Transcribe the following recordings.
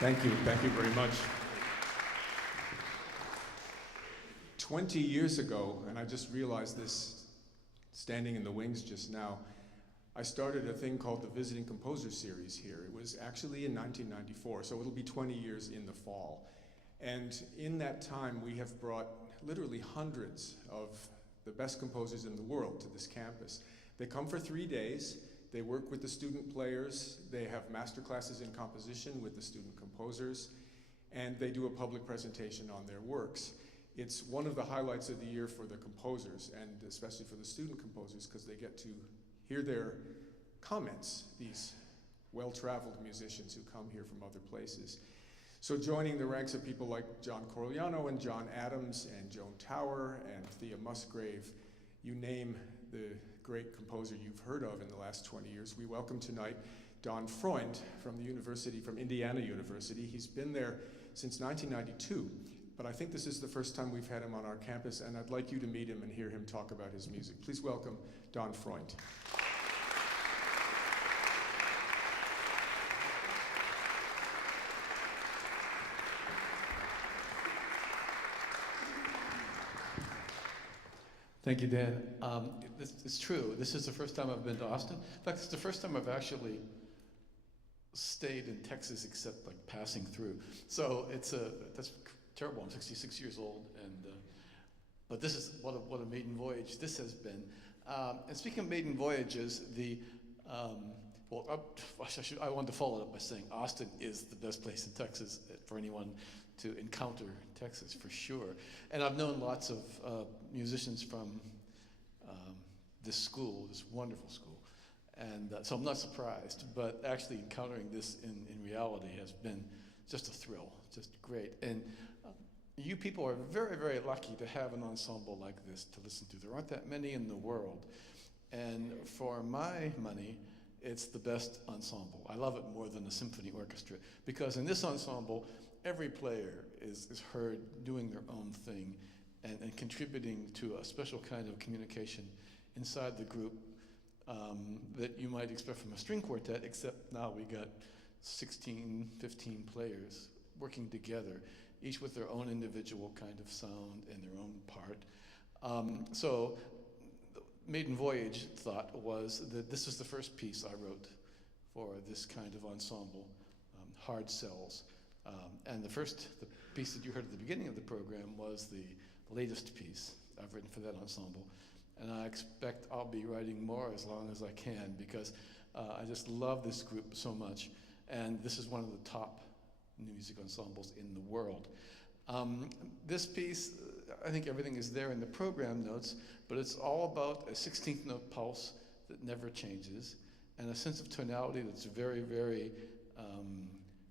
Thank you very much. 20 years ago, and I just realized this standing in the wings just now, I started a thing called the Visiting Composer Series here. It was actually in 1994, so it'll be 20 years in the fall. And in that time, we have brought literally hundreds of the best composers in the world to this campus. They come for 3 days. They work with the student players. They have master classes in composition with the student composers. And they do a public presentation on their works. It's one of the highlights of the year for the composers, and especially for the student composers, because they get to hear their comments, these well-traveled musicians who come here from other places. So joining the ranks of people like John Corigliano and John Adams and Joan Tower and Thea Musgrave, you name the great composer you've heard of in the last 20 years. We welcome tonight Don Freund from Indiana University. He's been there since 1992, but I think this is the first time we've had him on our campus, and I'd like you to meet him and hear him talk about his music. Please welcome Don Freund. Thank you, Dan. It's true. This is the first time I've been to Austin. In fact, it's the first time I've actually stayed in Texas, except like passing through. So that's terrible. I'm 66 years old, but this is what a maiden voyage this has been. And speaking of maiden voyages, I want to follow it up by saying Austin is the best place in Texas for anyone to encounter Texas, for sure. And I've known lots of musicians from this school, this wonderful school. And so I'm not surprised, but actually encountering this in reality has been just a thrill, just great. And you people are very, very lucky to have an ensemble like this to listen to. There aren't that many in the world. And for my money, it's the best ensemble. I love it more than a symphony orchestra, because in this ensemble, every player is heard doing their own thing and contributing to a special kind of communication inside the group that you might expect from a string quartet, except now we got 16, 15 players working together, each with their own individual kind of sound and their own part. So the maiden voyage thought was that this is the first piece I wrote for this kind of ensemble, Hard Cells. And the piece that you heard at the beginning of the program was the latest piece I've written for that ensemble. And I expect I'll be writing more as long as I can, because I just love this group so much. And this is one of the top new music ensembles in the world. This piece, I think everything is there in the program notes, but it's all about a 16th note pulse that never changes, and a sense of tonality that's very, very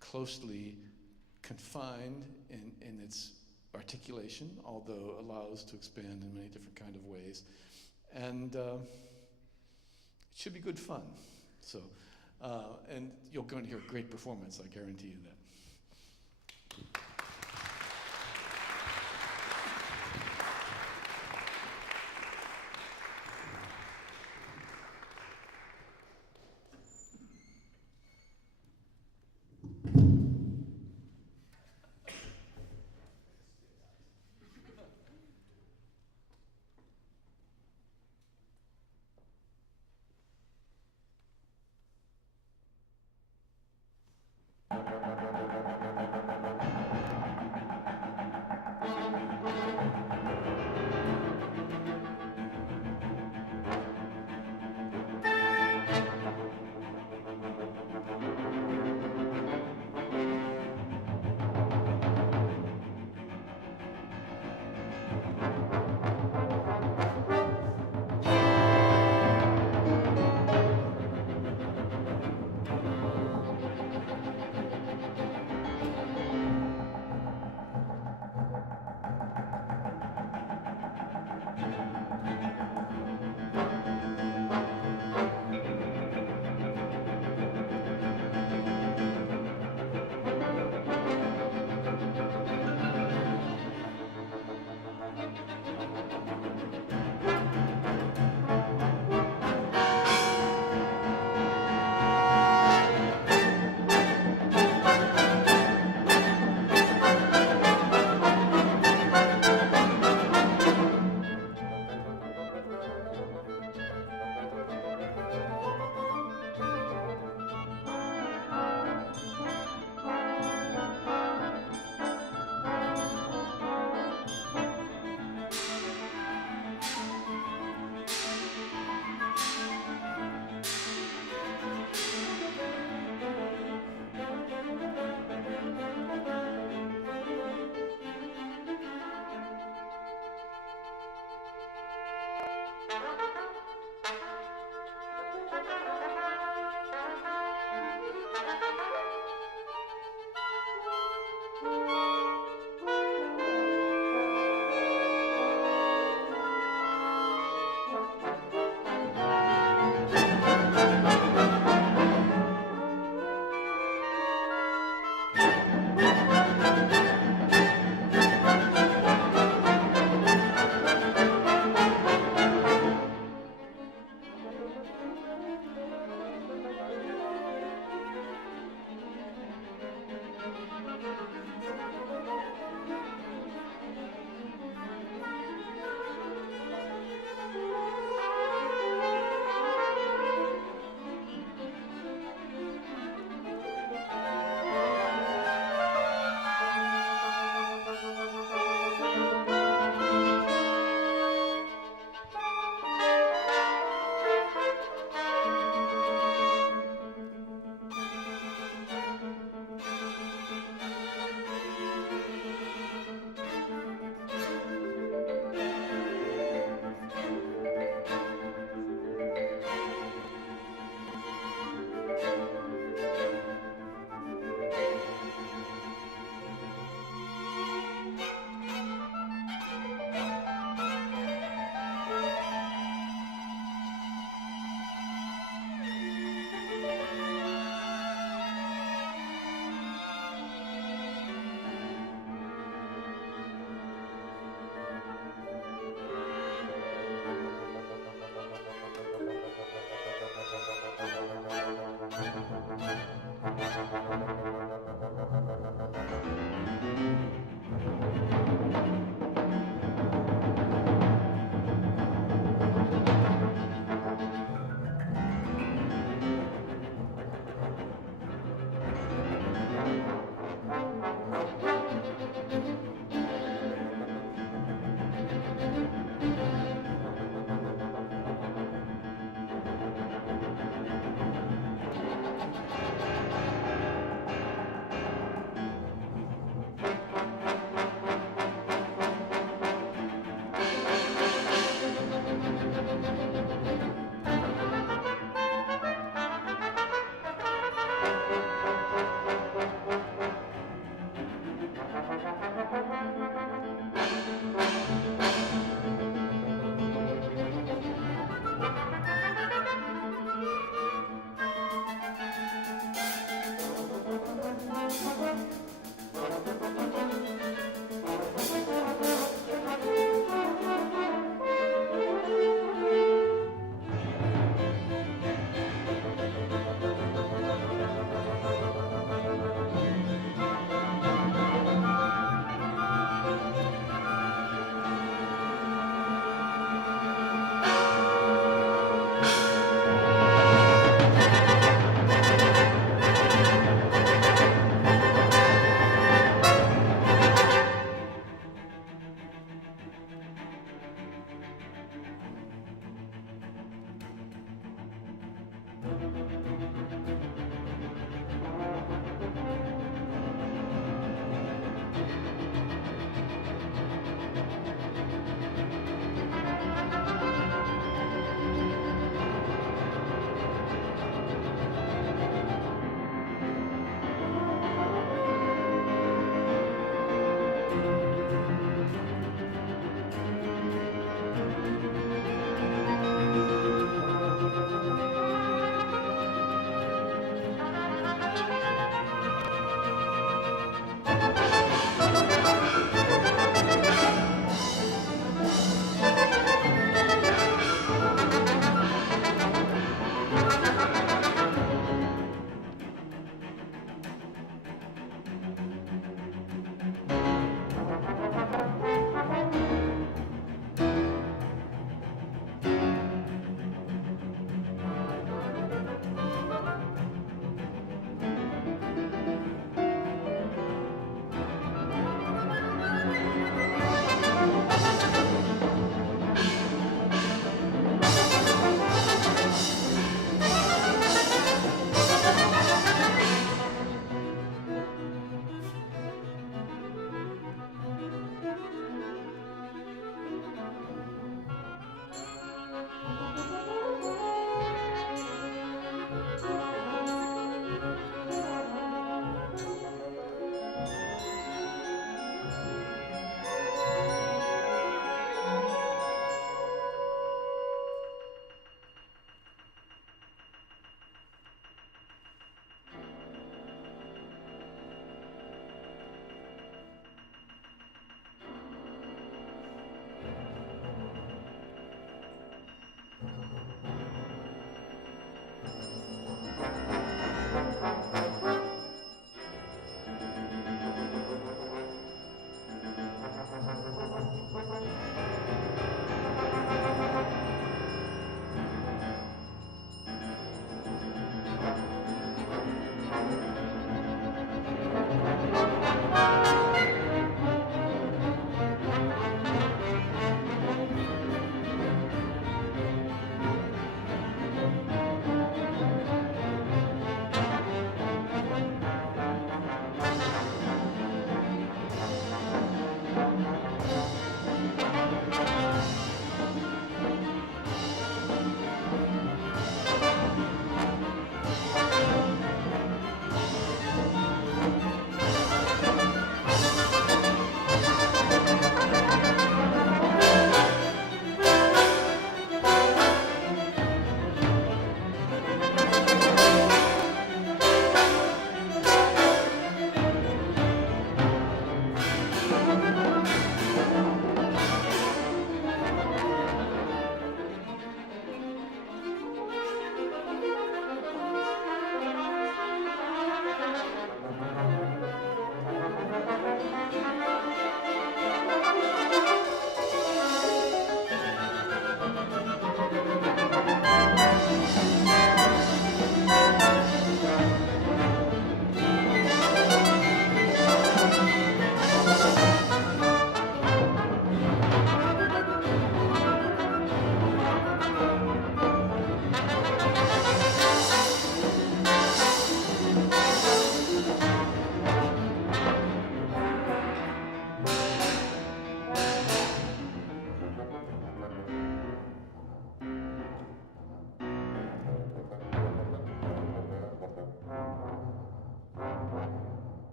closely confined in its articulation, although allows to expand in many different kind of ways. And it should be good fun. So, and you're going to hear a great performance, I guarantee you that.